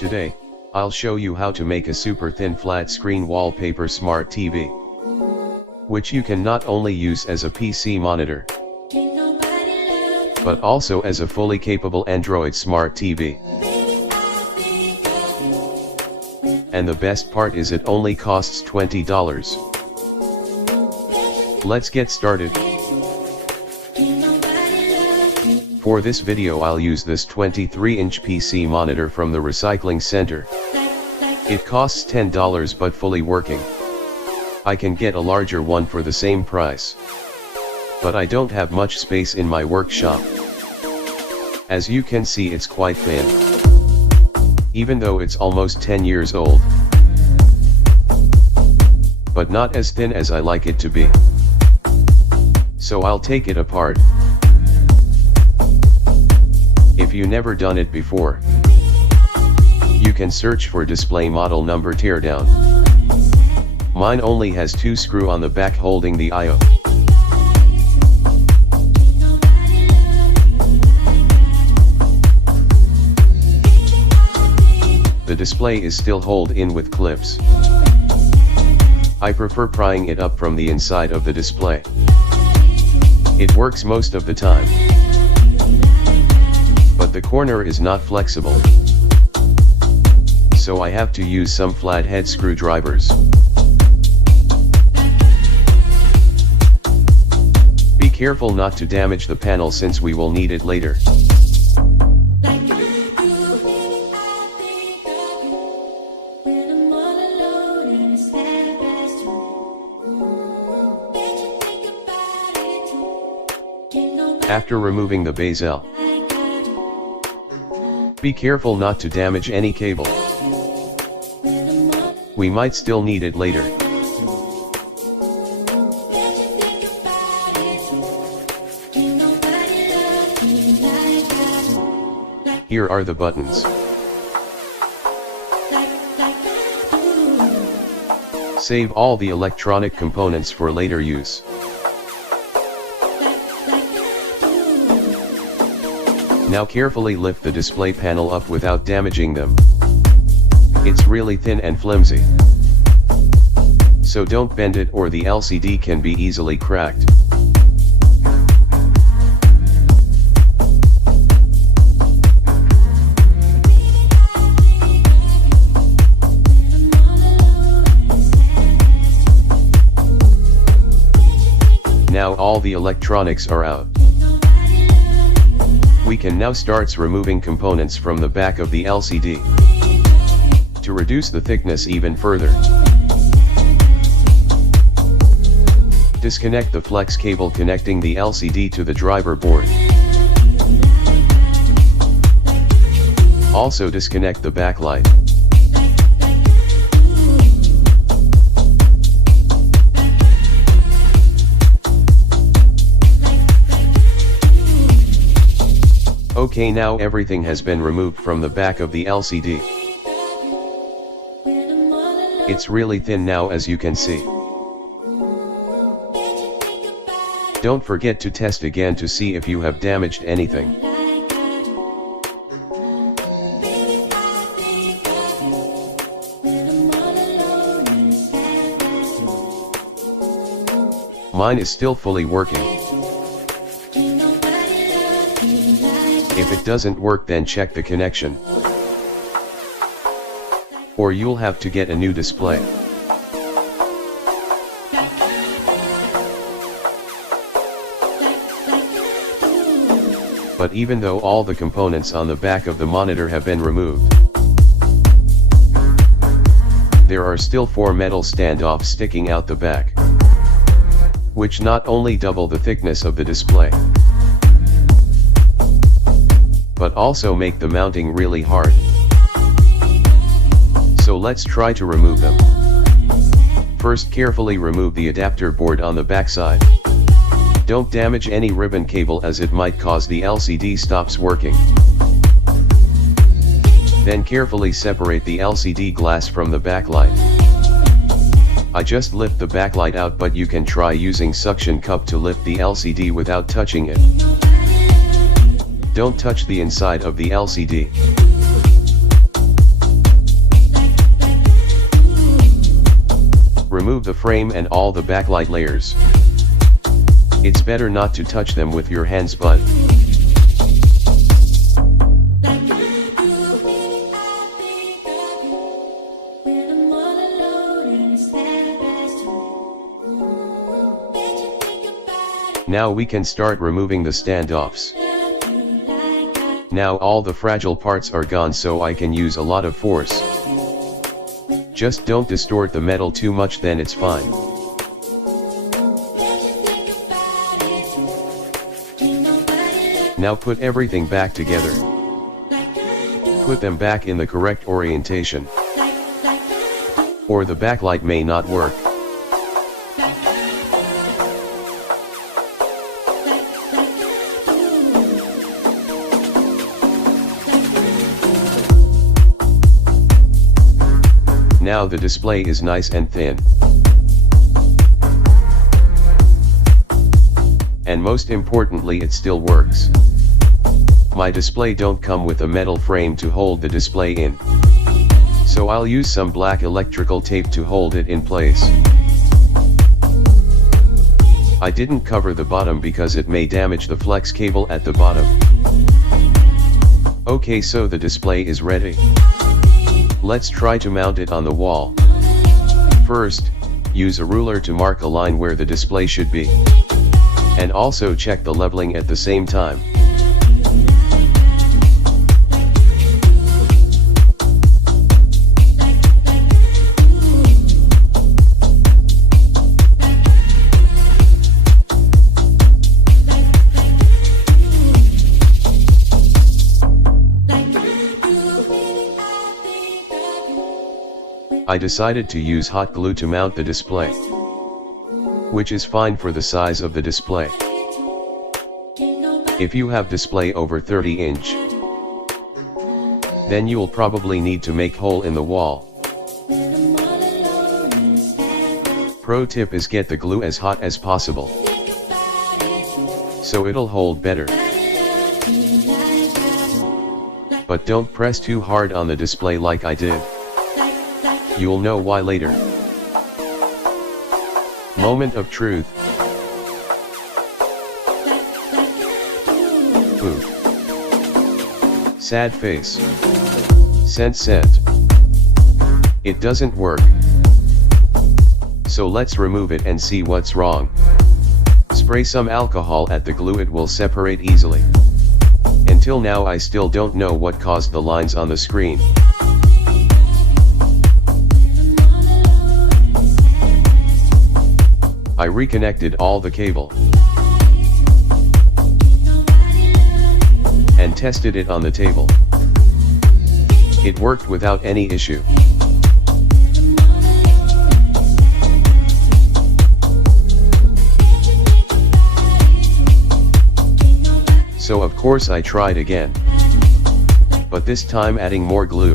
Today, I'll show you how to make a super thin flat screen wallpaper smart TV, which you can not only use as a PC monitor, but also as a fully capable Android smart TV. And the best part is it only costs $20. Let's get started. For this video I'll use this 23-inch PC monitor from the recycling center. It costs $10 but fully working. I can get a larger one for the same price. But I don't have much space in my workshop. As you can see, it's quite thin, even though it's almost 10 years old. But not as thin as I like it to be. So I'll take it apart. If you never done it before, you can search for display model number teardown. Mine only has 2 screws on the back holding the I/O. The display is still held in with clips. I prefer prying it up from the inside of the display. It works most of the time. But the corner is not flexible. So I have to use some flathead screwdrivers. Be careful not to damage the panel since we will need it later. After removing the bezel, be careful not to damage any cable. We might still need it later. Here are the buttons. Save all the electronic components for later use. Now carefully lift the display panel up without damaging them. It's really thin and flimsy, so don't bend it or the LCD can be easily cracked. Now all the electronics are out. We can now start removing components from the back of the LCD. To reduce the thickness even further, disconnect the flex cable connecting the LCD to the driver board. Also disconnect the backlight. Okay, now everything has been removed from the back of the LCD. It's really thin now, as you can see. Don't forget to test again to see if you have damaged anything. Mine is still fully working. If it doesn't work, then check the connection, or you'll have to get a new display. But even though all the components on the back of the monitor have been removed, there are still 4 metal standoffs sticking out the back, which not only double the thickness of the display, but also make the mounting really hard. So let's try to remove them. First, carefully remove the adapter board on the backside. Don't damage any ribbon cable as it might cause the LCD stops working. Then carefully separate the LCD glass from the backlight. I just lift the backlight out, but you can try using suction cup to lift the LCD without touching it. Don't touch the inside of the LCD. Remove the frame and all the backlight layers. It's better not to touch them with your hands, but now we can start removing the standoffs. Now all the fragile parts are gone, so I can use a lot of force. Just don't distort the metal too much, then it's fine. Now put everything back together. Put them back in the correct orientation, or the backlight may not work. Now the display is nice and thin. And most importantly, it still works. My display don't come with a metal frame to hold the display in, so I'll use some black electrical tape to hold it in place. I didn't cover the bottom because it may damage the flex cable at the bottom. Okay, so the display is ready. Let's try to mount it on the wall. First, use a ruler to mark a line where the display should be. And also check the leveling at the same time. I decided to use hot glue to mount the display, which is fine for the size of the display. If you have display over 30-inch, then you'll probably need to make hole in the wall. Pro tip is get the glue as hot as possible, so it'll hold better. But don't press too hard on the display like I did. You'll know why later. Moment of truth. Ooh. Sad face. Sent. It doesn't work. So let's remove it and see what's wrong. Spray some alcohol at the glue, it will separate easily. Until now I still don't know what caused the lines on the screen. I reconnected all the cable and tested it on the table. It worked without any issue. So of course I tried again, but this time adding more glue.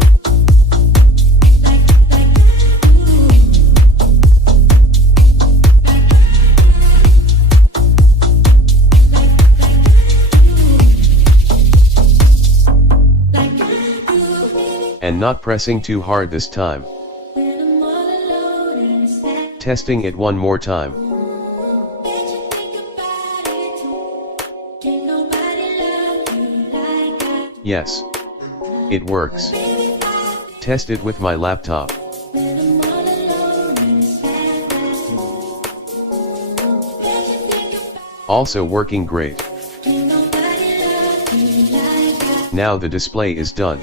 And not pressing too hard this time. Testing it one more time. Yes, it works. Test it with my laptop. Also working great. Now the display is done.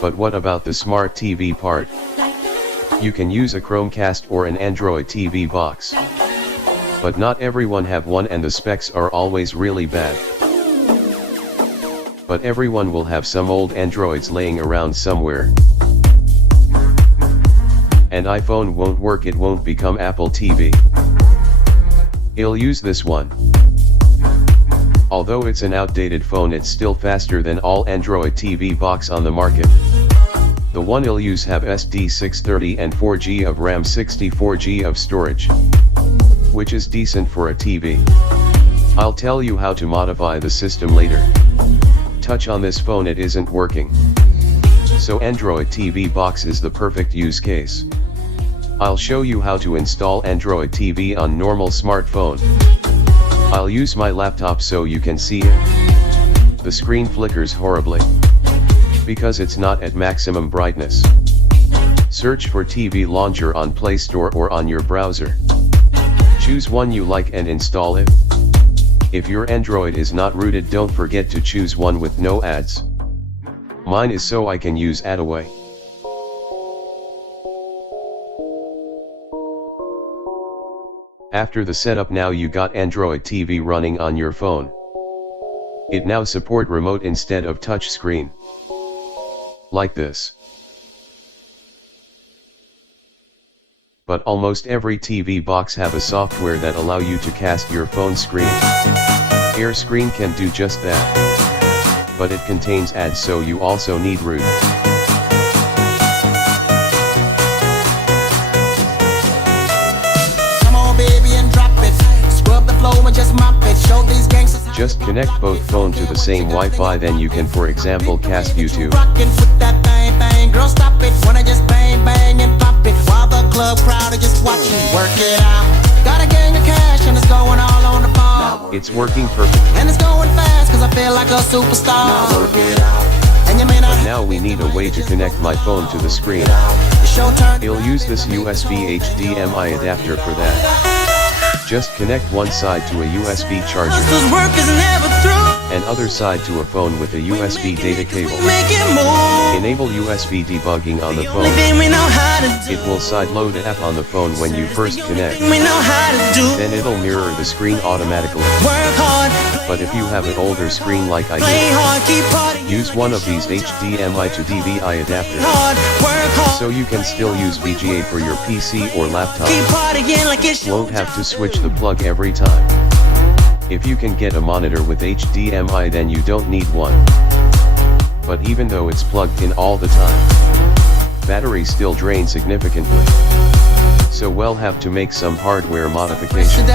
But what about the smart TV part? You can use a Chromecast or an Android TV box. But not everyone have one and the specs are always really bad. But everyone will have some old Androids laying around somewhere. And iPhone won't work, it won't become Apple TV. I'll use this one. Although it's an outdated phone, it's still faster than all Android TV box on the market. The one I'll use have SD630 and 4GB of RAM, 64GB of storage, which is decent for a TV. I'll tell you how to modify the system later. Touch on this phone, it isn't working. So Android TV box is the perfect use case. I'll show you how to install Android TV on normal smartphone. I'll use my laptop so you can see it. The screen flickers horribly because it's not at maximum brightness. Search for TV Launcher on Play Store or on your browser. Choose one you like and install it. If your Android is not rooted, don't forget to choose one with no ads. Mine is so I can use AdAway. After the setup, now you got Android TV running on your phone. It now support remote instead of touch screen. Like this. But almost every TV box have a software that allow you to cast your phone screen. Air Screen can do just that. But it contains ads, so you also need root. Just connect both phone to the same Wi-Fi, then you can, for example, cast YouTube. It's working perfectly. And it's going fast cause I feel like a superstar. But now we need a way to connect my phone to the screen. He'll use this USB HDMI adapter for that. Just connect one side to a USB charger, and other side to a phone with a USB data cable. Enable USB debugging on the phone. It will sideload an app on the phone when you first connect. Then it'll mirror the screen automatically. But if you have an older screen like I do, use one of these HDMI to DVI adapters, so you can still use VGA for your PC or laptop. Won't have to switch the plug every time. If you can get a monitor with HDMI, then you don't need one. But even though it's plugged in all the time, battery still drains significantly. So we'll have to make some hardware modification.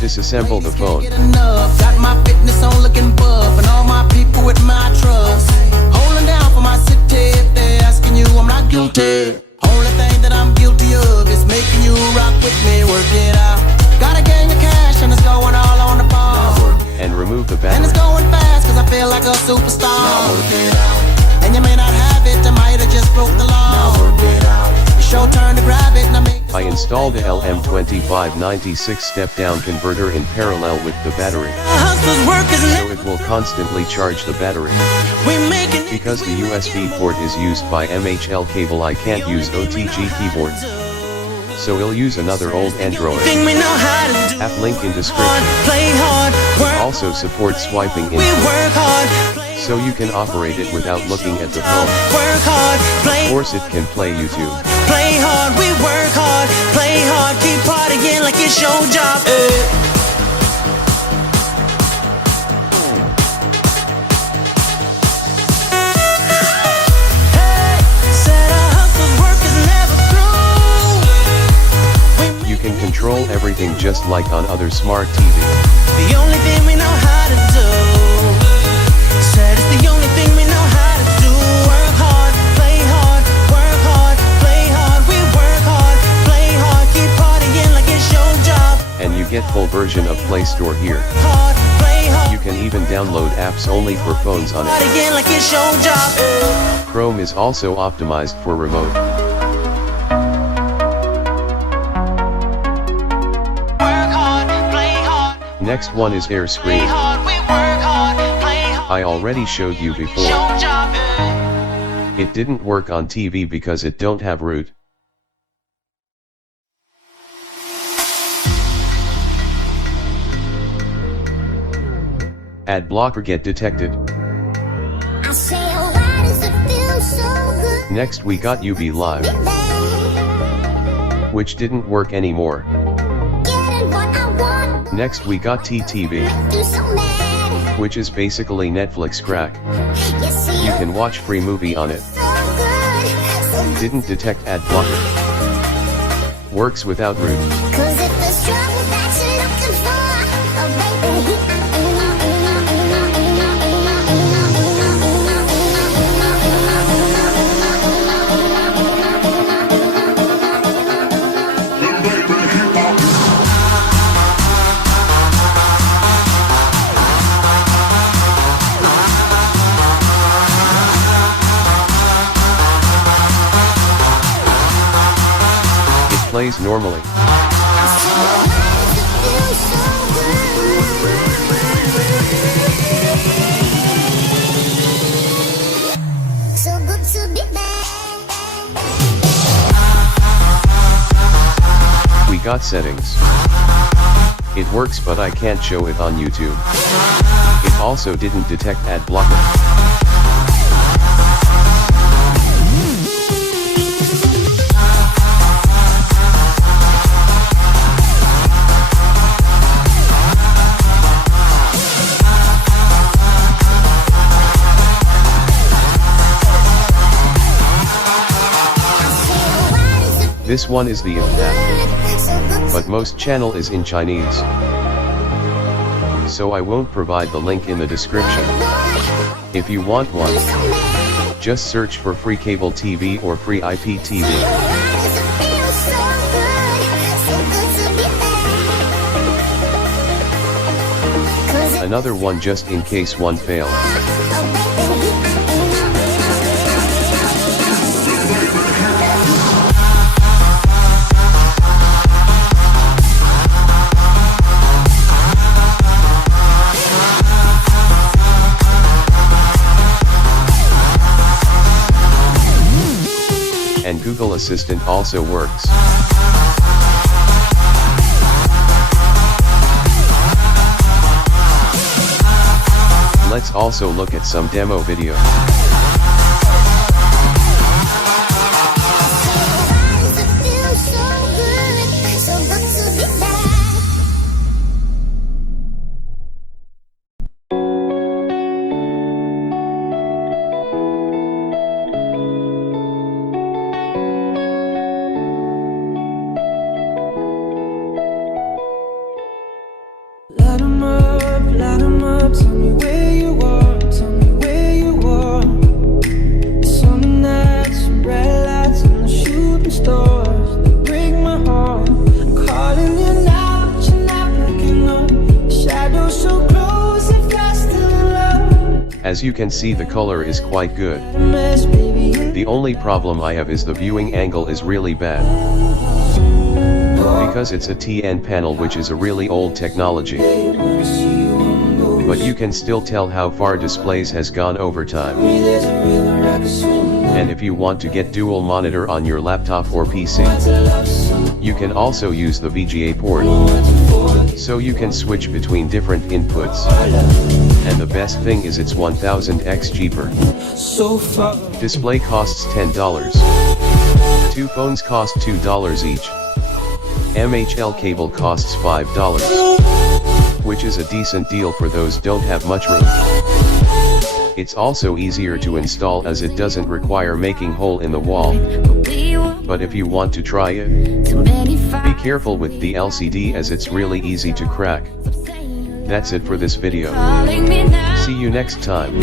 Disassemble the phone. Got my fitness on looking buff, and all my people with my trust. Holding down for my city, if they're asking you, I'm not guilty. Only thing that I'm guilty of is making you rock with me, work it out. Got a gang of cash and it's going all on the ball. And remove the battery. And it's going fast cause I feel like a superstar. And you may not have it, I might have just broke the law. It's your turn to grab it. I installed a LM2596 step-down converter in parallel with the battery, so it will constantly charge the battery. Because the USB port is used by MHL cable, I can't use OTG keyboard. So we'll use another old Android. App link in description. It also supports swiping input, so you can operate it without looking at the phone. Of course it can play YouTube. Play hard, we work hard, play hard, keep partying like it's your job. You can control everything just like on other smart TV. The only thing we know how to do, said it's the only thing we know how to do. Work hard, play hard, work hard, play hard, we work hard, play hard, keep partying like it's your job. And you get full version of Play Store here. You can even download apps only for phones on it. Like it's your job. Chrome is also optimized for remote. Next one is Air Screen. I already showed you before. It didn't work on TV because it don't have root. Ad blocker get detected. Next we got UB Live, which didn't work anymore. Next we got TTV, which is basically Netflix crack. You can watch free movie on it. Didn't detect ad blocker. Works without root. plays normally. We got settings. It works, but I can't show it on YouTube. It also didn't detect ad blocker. This one is the if app, but most channel is in Chinese, so I won't provide the link in the description. If you want one, just search for free cable TV or free IPTV. Another one just in case one fails. And Google Assistant also works. Let's also look at some demo video. Light 'em up, tell me where you are, tell me where you are. It's on the nights, red lights and the shooting stars that break my heart. I'm calling you now, but you're not picking up. The shadows so close, if I still love. As you can see, the color is quite good. The only problem I have is the viewing angle is really bad. Because it's a TN panel, which is a really old technology. But you can still tell how far displays has gone over time. And if you want to get dual monitor on your laptop or PC, you can also use the VGA port. So you can switch between different inputs. And the best thing is it's 1000x cheaper. Display costs $10. Two phones cost $2 each. MHL cable costs $5, which is a decent deal for those don't have much room. It's also easier to install as it doesn't require making hole in the wall. But if you want to try it, be careful with the LCD as it's really easy to crack. That's it for this video. See you next time.